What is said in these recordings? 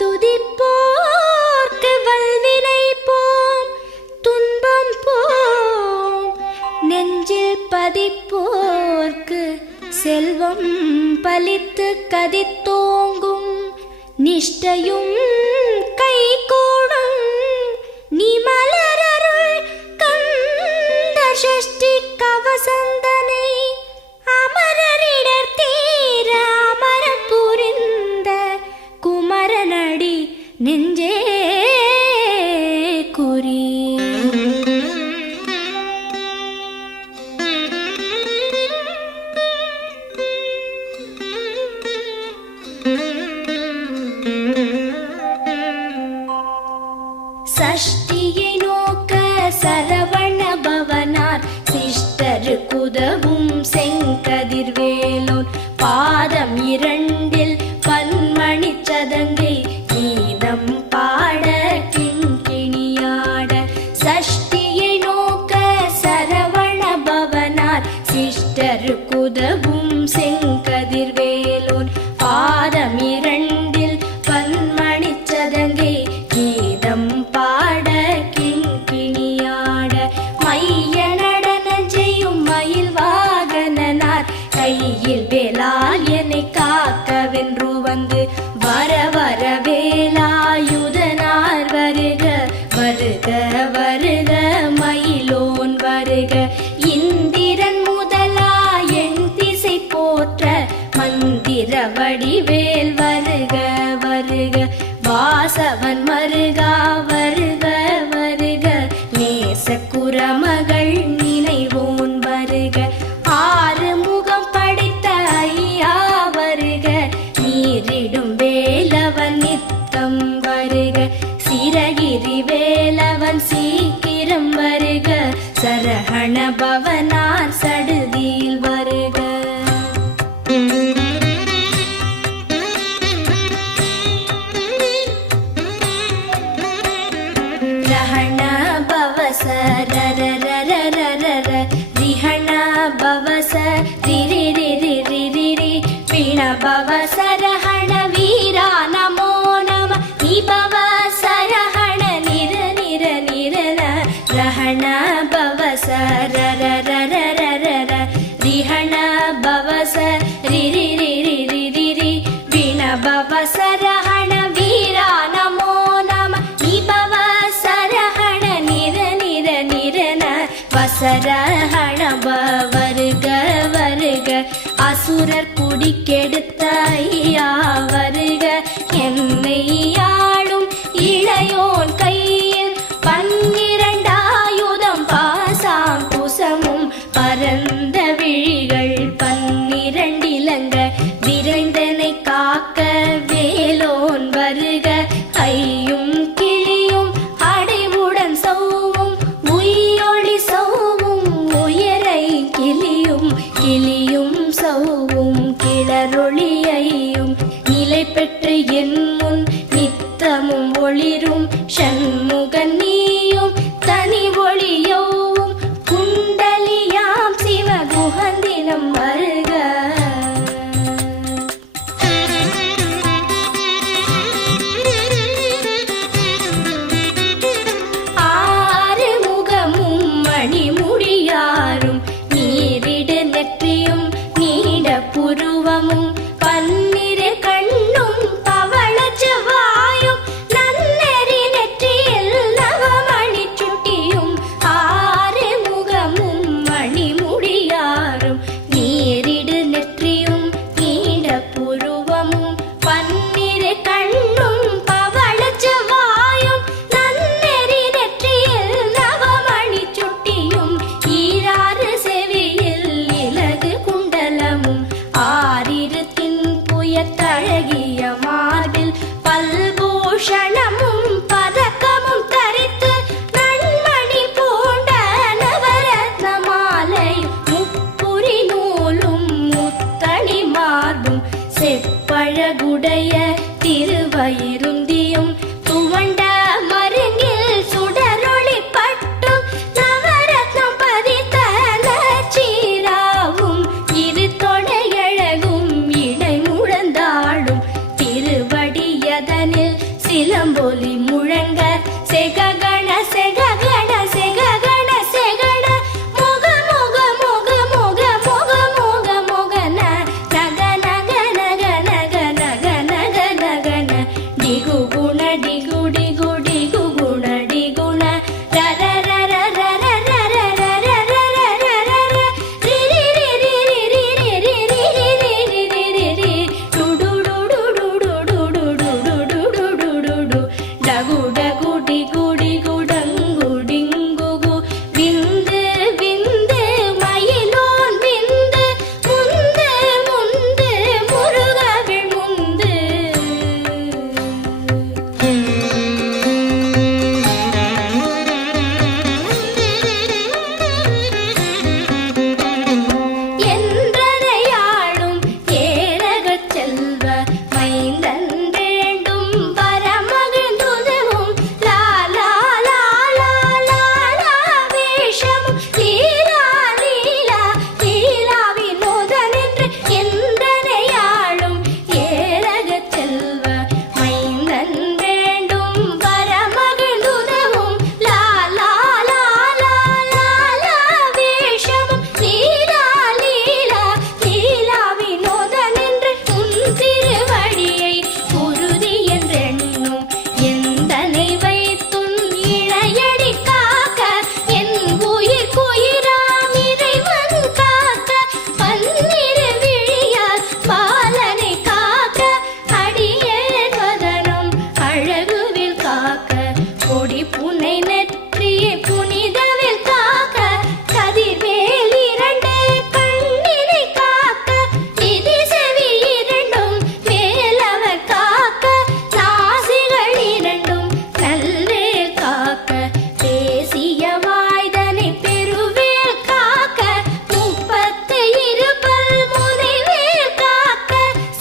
துதிப்போர்க்கு வல்வினை போம் துன்பம் போம், நெஞ்சில் பதிப்போர்க்கு செல்வம் பலித்து கதித்தோங்கும், நிஷ்டையும் கைகூடும் நீ மலரருள் கந்த சஷ்டி கவசந்தனை, அமரரிடர் தீர அமரம் புரிந்த குமரனடி நெஞ்சே குறி. சஷ்டியை நோக்க சரவண பவனார் சிஷ்டருக்குதவும் செங்கதிர்வேலோன், பாதம் இரண்டில் பன்மணி சதங்கை கீதம் பாட கிண்கிணியாட. சஷ்டியை நோக்க சரவண பவனார் சிஷ்டருக்குதவும் செங்கதிர்வேலோன், பாதம் இரண்டில் பன்மணி சதங்கை கீதம் பாட கிண்கிணியாட. மைய நடன செய்யும் மயில் வாகனனார் கையில் வேலால் என்னை காக்கவென்று வந்து, வர வர வேலாயுதனார் வருக வருக வருக மயிலோன் வருக. இந்திரன் முதலா என் திசை போற்ற மந்திர வடிவேல் வருக வருக. வாசவன் மருகா வருக வருக, நேச குரமகள் நினைவோன் வருக. ஆறு முகம் படைத்த ஐயா வருக, நீரிடும் வேலவன் நித்தம் வருக. சிரகிரி வேலவன் சீக்கிரம் வருக, சரஹண பவனார் சடுதியில் வருக. ரஹண பவச ரரரரரரர, ரிஹண பவச ரிரிரிரிரிரிரி, பிண பவச ரஹண வீரா நமோ நம, நிபவ சரஹண நிர நிர நிரன. ரஹண பவச ரரரரரரர, ரிஹண பவச ரிரிரிரிரிரிரி, பிண பவச ரஹண வீரா நமோ நம, நிபவ சரஹண நிர நிர நிரன. வசரஹண வருக வருக, அசுரர் குடி கெடுத்த ஐயா வருக. என்னை ஆளும் இளையோன் கையில் பன்னிரண்டாயுதம் பாசாம் குசமும், பரந்த விழிகள் பன்னிரண்டிலங்க விரைந்தனை காக்க வேலோன் வருக. ஐயும் கிளியும் அடைவுடன் சௌவும் உயிரொளி சௌவும், உயரை கிளியும் கிளியும் சௌவும் கிளரொளியையும், நிலை பெற்று என் முன் நித்தமும் ஒளிரும் ஷண்முகன் நீயும் தனி ஒளியோவும், குண்டலியாம் சிவ குஹந்தினம் வருக. ஆறு முகமும் மணிமுடியாரும், நீரிடு நெற்றியும் நீட புருவமும், பன்னிரு கண்ணும் பவள செவ்வாயும், நன்னெறி நெற்றியில் நவமணி சுட்டியும். ஆறு முகமும் மணிமுடியாரும், நீரிடு நெற்றியும் நீட புருவமும், பன்னிரு கண்ணும் பவள செவ்வாயும், நன்னெறி நெற்றியில் நவமணி சுட்டியும். ஈராறு செவியில் இலகு குண்டலமும், ஆறிரு தின்புயத்தழகிய மார்பில் பல்பூஷணமும் பதக்கமும் தரித்து, நன்மணி பூண்ட நவரத்ன மாலை முப்புரி நூலும் முத்தணி மார்பும், செப்பழகுடைய திருவயிருந்தியும் துவண்ட மருங்கில் சுடரொளி பட்டும், நவரத்னம் பதித்த நச்சீராவும், இரு தொடையழகும் இடை முழந்தாடும் திருவடியதனில் ஒலி முழங்க செககண செககண செககண செகண முக முக முக முக முக முக முகன நக நக நக நக நக நக நகன டிகு குண டிகு டிகு டிகு குண டிகுண ரர ரர ரர ரர ரர ரர ரர ரி ரி ரி ரி ரி ரி ரி ரி ரி ரி ரி ரி ரி டு டு டு டு டு டு டு டு டு டு டு டு டு டு டகு டகு டிகு டிகு டங்கு டிங்கு கு விந்து விந்து மயிலோன் விந்து முந்து முந்து முருகவிழ் முந்து என்றனையாளும் ஏரகச் செல்வ மைந்தன் வேண்டும் வரமகிழ்ந்துதவும் லாலா லாலா லாலா வேஷமும் லீலா லீலா லீலா வினோதனென்று என்றனையாளும் ஏரகச் செல்வ மைந்தன் வேண்டும் வரமகிழ்ந்துதவும் லாலா லாலா லாலா வேஷமும் லீலா லீலா லீலா வினோதனென்று உன் திருவடியை குருதி என்றெண்ணும் எந்தனை வைத்துன் இணையடி காக்க என் உயிர் குயிராம் இறைவன் காக்க பன்னிரு விழியால் பாலனை காக்க அடியேன் வதனம் அழகுவில் காக்க கொடி புனை நெற்றியை புனிதவில் காக்க கதிர்வேல் இரண்டு கண்ணினை காக்க நிதி செவி இரண்டும் மேலவர் காக்க நாசிகள் இரண்டும் கல்வேல் காக்க பேசிய வாய்தனை பெருவேல் காக்க முப்பத்து இருபல் முனைவேல் காக்க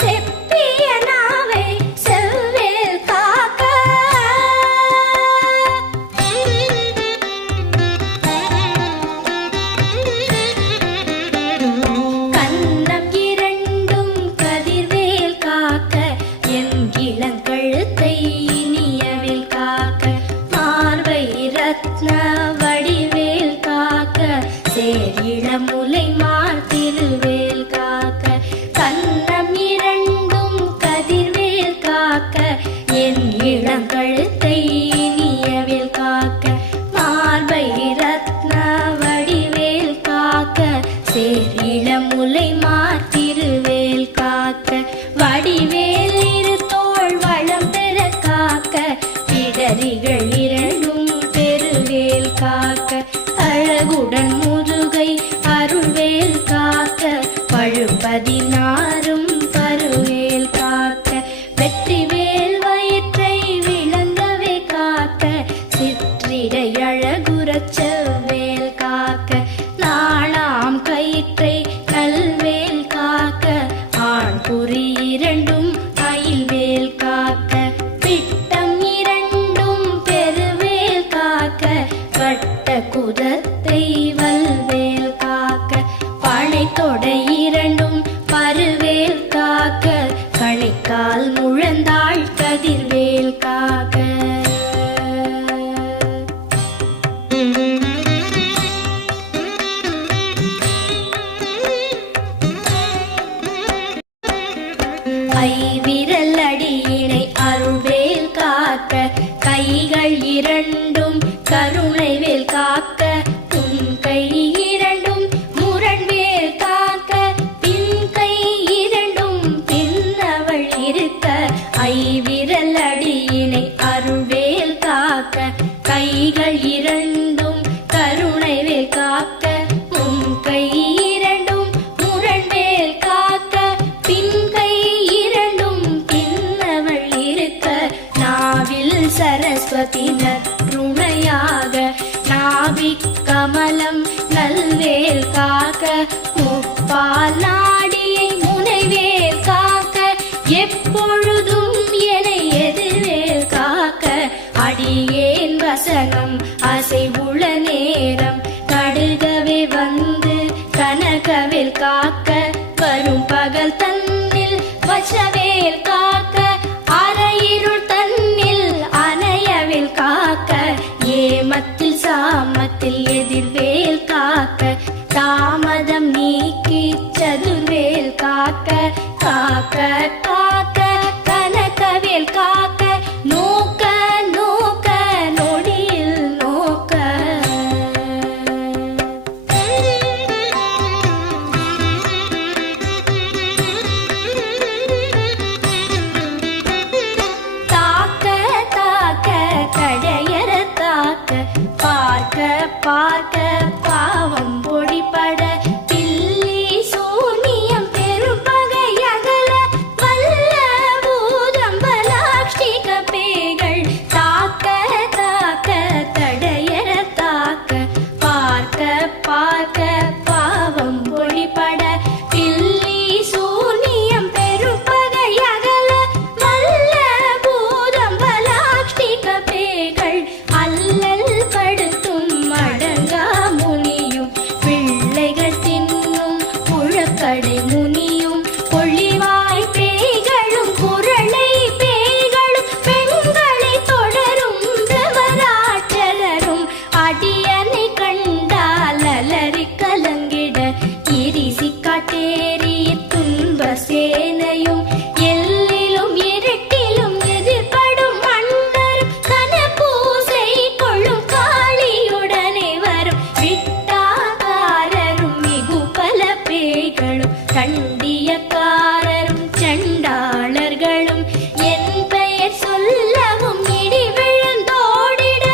செப்பிய நாவை செவ்வேல் காக்க கன்னம் இரண்டும் கதிர்வேல் காக்க என் இளங்கழுத்தை இனியவில் காக்க மார்பை ரத்ன வடிவேல் காக்க சேர் இளமுலை மார்த்திருவேல் காக்க கன்னம் இரண்டும் கதிர்வேல் காக்க என் இளங்கழுத்தை இனியவில் காக்க மார்பை ரத்ன வடிவேல் காக்க சேர் இளமுலை மார்த்திருவேல் காக்க வடிவேல் இரு தோள் வளம் பெற காக்க பிடரிகள் இரண்டும் பெருவேல் காக்க அழகுடன் முதுகை அருள்வேல் காக்க பழுப்பதினாரும் பருவேல் காக்க வெற்றிவேல் வயிற்றை விளங்கவே காக்க சிற்றிடை அழகுறச் செவ்வேல் காக்க நாளாம் கயிற்றை கல்வேல் காக்க ஆண் குறி இரண்டும் அயில்வேல் காக்க பிட்டம் இரண்டும் பெருவேல் காக்க வட்ட குதத்தை வல்வேல் காக்க பனை தொடை இரண்டும் பருவேல் காக்க கணைக்கால் முழந்தாள் கதிர்வேல் காக்க ஐவிரல் அடியினை அருள்வேல் காக்க கைகள் இரண்டும் கருணைவேல் காக்க உன் கை இரண்டும் முரண்வேல் காக்க பின் கை இரண்டும் பின்னவள் இருக்க ஐவிரல் அடியினை அருள்வேல் காக்க கைகள் இரண்டும் கருணைவேல் காக்க உன் கை இரண்டும் முரண்வேல் காக்க பின் கை இரண்டும் பின்னவள் இருக்க நாவில் சரஸ்வதி நற்றுணையாக நாவிக் கமலம் நல்வேல் காக்க முப்பால் நாடியை முனைவேல் காக்க எப்பொழுதும் என எதிர்வேல் காக்க அடியேன் வசனம் அசைவுள நேரம் கடுகவே வந்து கனகவேல் காக்க வரும் பகல் தன்னில் வச்சவேல் காக்க அரையிருள் தன்னில் அன காக்க காக்க காக்க கனகவேல் காக்க நோக்க நோக்க நொடியில் நோக்க தாக்க தாக்க கடையற தாக்க பார்க்க பார்க்க பாவம் பொடிபட பில்லி சூனியம் பெரும்பகையகல வல்ல பூதம்பலாக்ஷிக பேய்கள் தாக்க தாக்க தடையற தாக்க பார்க்க பார்க்க பாவம் பொடிபட பில்லி சூனியம் பெரும்பகையகல வல்ல பூதம்பலாக்ஷிக பேய்கள் அல்லல் படுத்தும் அடங்கா முனியும் பிள்ளைகள் தின்னும் புழக்கடை முனியும் பொழிவாய் பேய்களும் குரளை பேய்களும் பெண்களை தொடரும் பிரமராட்சலரும் அடியனை கண்டால் அலறி கலங்கிட இரிசி காட்டேறி துன்ப சேனையும் எல்லிலும் இருட்டிலும் எதிர்படும் மன்னரும் கனபூசை கொள்ளும் காளியுடனே வரும் விட்டாகாரரும் மிகு பல பேய்களும் சண்டியக்காரரும் சண்டாளர்களும் என் பெயர் சொல்லவும் இடி விழுந்தோடிட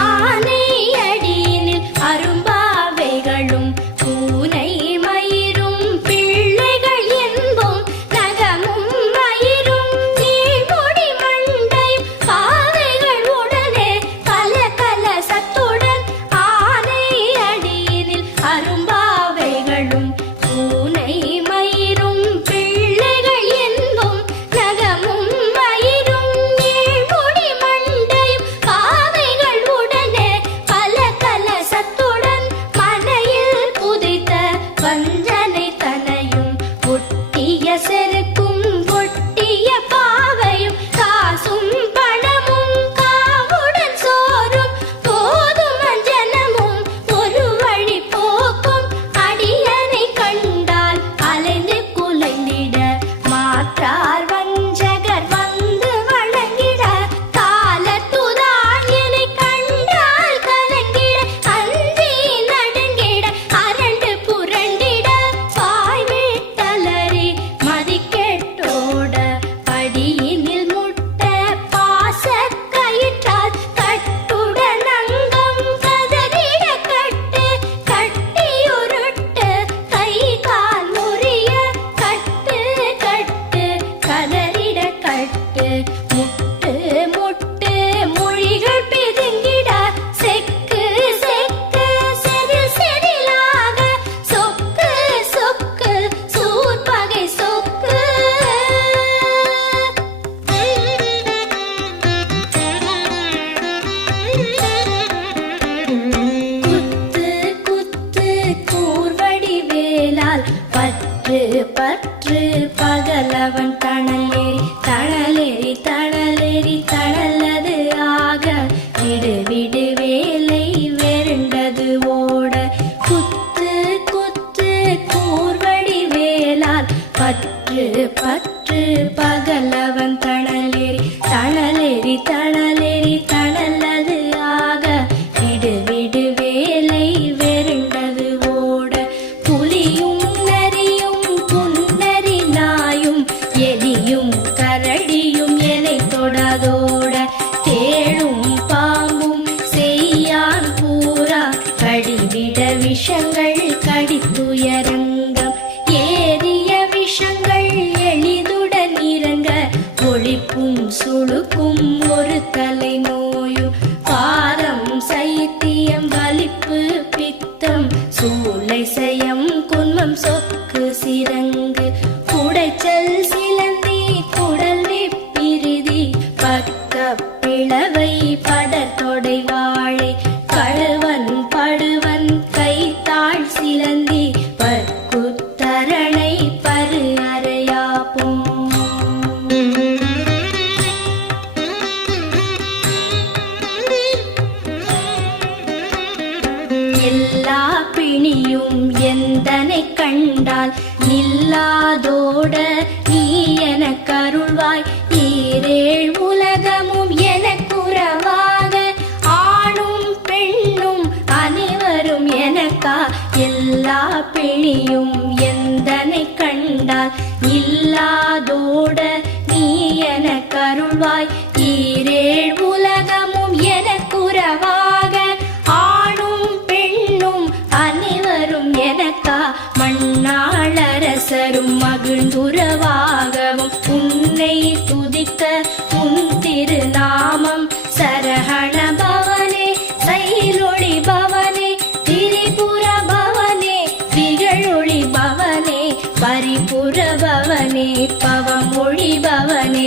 ஆனை அடியினில் அரும்பாவைகளும் பூனை மயிரும் பிள்ளைகள் என்போம் நகமும் மயிரும் நீழ்முடி மண்டையும் பாவைகள் உடனே கல கல சத்துடன் ஆனை அடியினில் அரும்பாவைகளும் பூனை மயிரும் பிள்ளைகள் என்போம் நகமும் மயிரும் நீழ்முடி மண்டையும் பாவைகள் உடனே கல கல சத்துடன் மனையில் புதைத்த வஞ்சனை தனையும் ஒட்டிய செருக்கும் ஒட்டிய பாவையும் காசும் பணமும் காவுடன் சோறும் போதும் அஞ்சனமும் ஒரு வழி போக்கும் அடியனை கண்டால் அலைந்து குலைந்திட மாற்றார் வஞ்சகர் வந்து வணங்கிட காலத்துதான் என்னை கண்டால் கலங்கிட அஞ்சி நடுங்கிட அரண்டு புரண்டிட பாய் விட்டலறி மதிக்கெட்டோட படியினில் முட்ட பாச கயிற்றால் கட்டுடன் அங்கம் கதறிட கட்டு கட்டியுருட்டு கை கால் முறிய கட்டு கட்டு கதறிட கட்டு முட்டு முட்டு மொழிகள் பிதுங்கிட செக்கு செக்கு செதில் செதிலாக சொக்கு சொக்கு சூர்பகை சொக்கு குத்து குத்து கூர்வடி வேலால் பற்று பற்று பகலவன் தணலேறி தணலேறி தணலேறி தணலது ஆக விடு விடு வேலை வெருண்டது ஓட குத்து குத்து கூர்வடி வேலால் பற்று பற்று பகலவன் தணலேறி தணலேறி தணலேறி தணலது ஆக விடு விடு வேலை வெருண்டது ஓட புலியும் நரியும் புன்னரி நாயும் எலியும் கரடியும் எனை தொடாதோட தேளும் பாம்பும் செய்யான் பூரா கடிவிட விஷங்கள் கடித்துயரங்கம் ஏறிய விஷங்கள் எளிதுடன் இறங்க ஒழிப்பும் சுழுக்கும் ஒரு தலை நோயும் பாரம் சைத்தியம் வலிப்பு பித்தம் சூளை சயம் குன்மம் சொக்கு சிரங்கு குடைச்சல் சிலந்தி குடல் விப்பிரிதி பக்க பிளவை படத்தொடை வாழை கழுவன் படுவன் கைத்தாழ் சிலந்தி பற்குத்தரணை பரு அறையாப்பும் இனியும் எந்தனை கண்டால் இல்லாதோட நீ என கருள்வாய். ஈரேழ் உலகமும் எனக்குறவாக ஆணும் பெண்ணும் அனைவரும் எனக்கா மண்ணாளரசரும் மகிழ்ந்துறவாகவும் உன்னை துதிக்க உன் திருநாமம் சரஹண பவனே சைலொளி பவனே திரிபுர பவனே திகழொளி பவனே பரிபுர பவனே பவமொழி பவனே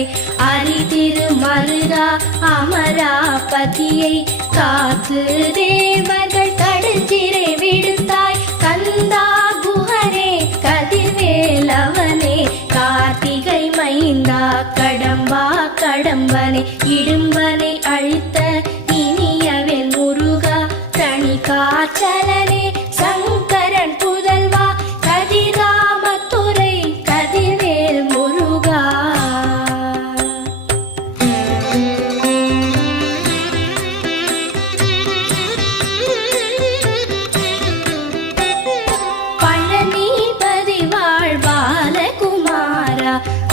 அரிதிரு மருகா அமராபதியை காத்து தேவர்கள் கடுஞ்சிறை விடுத்தாய். கந்தா குஹனே கதிர்வேலவனே கார்த்திகை மைந்தா கடம்பா கடம்பனே இடும்பனை அழித்த இனியவன் முருகா தனி காச்சலனே சங்கரன் புதல்வா கதிராமத்துறை கதிர்வேல் முருகா.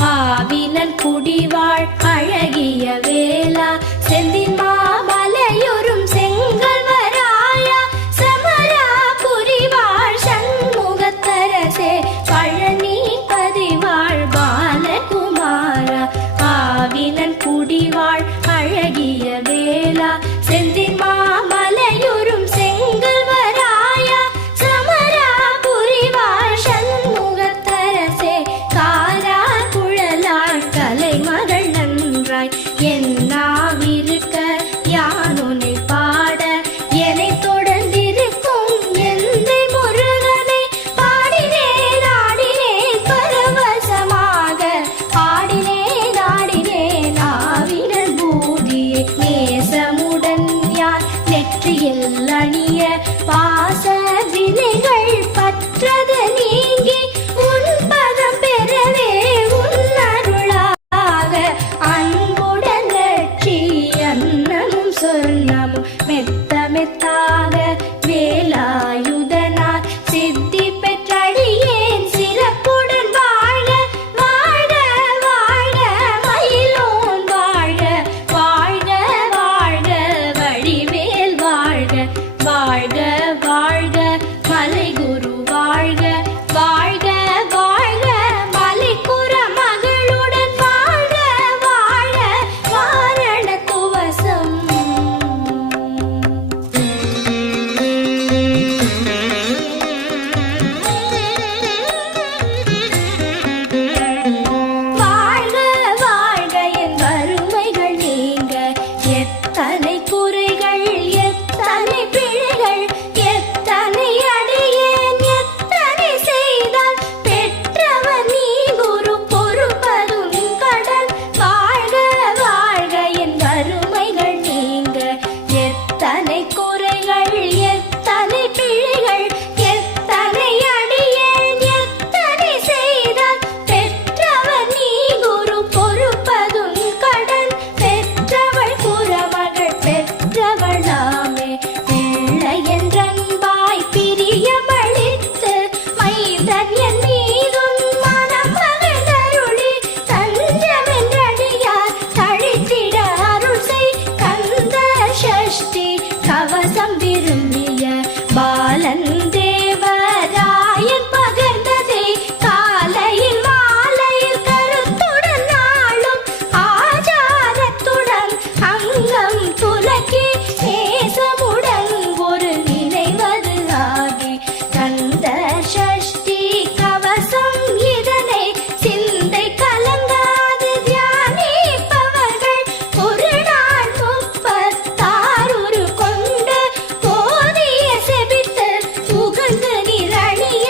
ஆவினன் குடிவாழ் அழகிய வேளா செந்தின் மாமலையொரும் செங்கல்வராயா சமரா புரிவாழ் சண்முகத்தரசே பழனி பதிவாழ் பாலகுமாரா. ஆவினன் குடிவாழ் அழகிய வேளா செந்தின் மாமலையொரும் செங்கல்வராயா சமரா புரிவாழ் சண்முகத்தரசே காரா கலைமகள் நன்றாய் என்னாவிருக்க யானுனை பாட என்னை தொடர்ந்திருக்கும் எந்தை முருகனை பாடினேன் ஆடினேன் பரவசமாக ஆடினேன் ஆடினேன் ஆவினன் பூதியை நேசமுடன் யான் நெற்றியில் அணிய பாச வினைகள் பற்றது நீங்கி உன் பதம் பெறவே அன்புடன் லட்சி அன்னமும் சொன்னமும் மெத்த மெத்தாக வேலாயுதனார் சித்தி பெற்றடியேன் சிறப்புடன் வாழ வாழ வாழ மயிலோன் வாழ வாழ்க வாழ்க வடிவேல் வாழ்க வாழ்க வாழ்க மலைகுரு வாழ்க வாழ்க வாழ்க மலைக்குற மகளுடன் வாழ்க வாழ வாரண துவசம். வாழ்க வாழ்க என் வறுமைகள் நீங்க எத்தனை குறைகள் எத்தனை பிழைகள் எத்தனை அடியேன் எத்தனை செய்தால் பெற்றவன் நீ குரு பொறுப்பதும் கடல். வாழ்க வாழ்க என் வறுமைகள் நீங்க எத்தனை குறைகள் எத்தனை பிழைகள் எத்தனை அடியேன் எத்தனை செய்தால் பெற்றவன் நீ குரு பொறுப்பதும் கடன். பெற்றவள் புறமகள் பெற்றவளாமே பிள்ளை என்றன்பாய் பிரியமளித்து மைந்தன் என் மீதும் மனம் மகிழ்ந்தருளி தஞ்சமென்றடியார் தழித்திட அருள் செய். கந்த சஷ்டி கவசம் விரும்பிய பாலன் தேவராயன் பகர்ந்ததே காலையில் மாலையில் கருத்துடன் நாளும் ஆச்சாரத்துடன் அங்கம் துலக்கி நேசமுடன் ஒரு நினைவது ஆகி கந்த சஷ்டி கவசம் இதனை சிந்தை கலங்காது தியானிப்பவர்கள் ஒரு நாள் 36 கொண்டு போதிய செபித்து உகந்து நிரணிய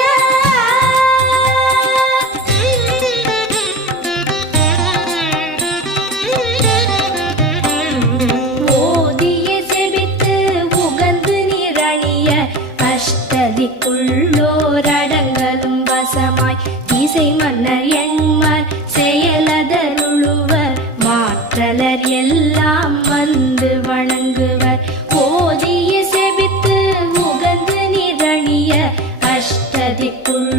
ஓதிய செபித்து உகந்து நிரணிய அஷ்டதிக்குள்ளோரடங்களும் வசமாய் இசை மன்னர் எண்மர் செயலதருளுவர் மாற்றலர் எல்லாம் வந்து வணங்குவர். ஓதிய செபித்து உகந்து நிரணிய அஷ்டதிக்குள்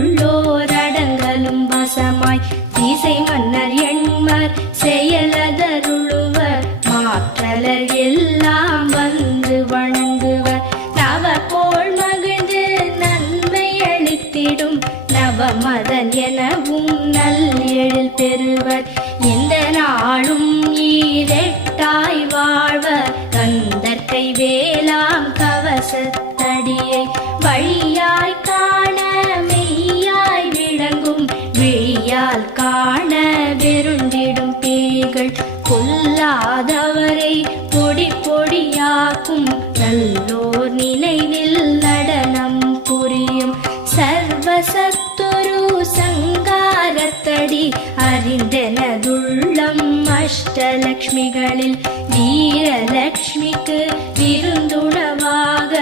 நலன் எனவும் நல் எழில் பெறுவர். எந்த நாளும் ஈரெட்டாய் வாழ்வர் கந்தற்கை வேளாம் கவசத்தடியை வழியாய் காண மெய்யாய் விளங்கும் விழியால் காண வெருண்டிடும் பேய்கள் கொல்லாதவரை பொடி பொடியாக்கும் நல்லோர் நினைவில் நடனம் புரியும். சர்வசத்துரு சங்காரத்தடி அறிந்தனதுள்ளம் அஷ்டலக்ஷ்மிகளில் வீரலக்ஷ்மிக்கு விருந்துணவாக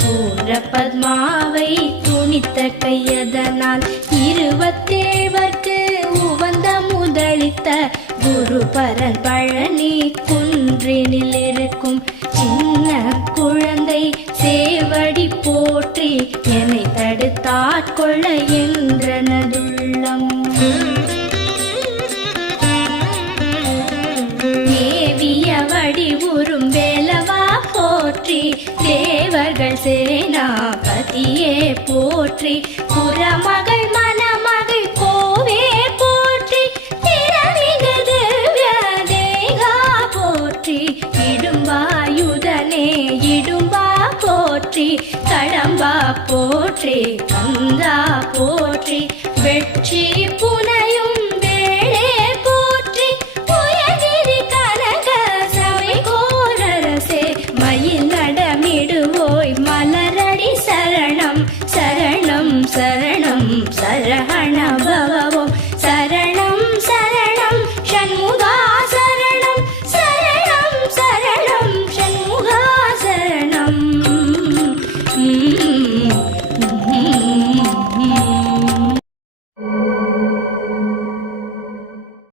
சூரபத்மாவை துணித்த கையதனால் 27வர்க்கு உவந்த முதலித்த குருபரன் பழனி குன்றினில் இருக்கும் சின்ன குழந்தை சேவடி போற்றி என்னை தடுத்தாட்கொள்ள என்றனதுள்ளம். மேவிய வடிவுறும் வேலவா போற்றி தேவர்கள் சேனாபதியே போற்றி புறமகள் மணமகள் கோவே போற்றி திறமிகு திவ்ய தேகா போற்றி இடும்பாயுதனே இடும்பா போற்றி கடம்பா போற்றி கந்தா போற்றி வெற்றி புன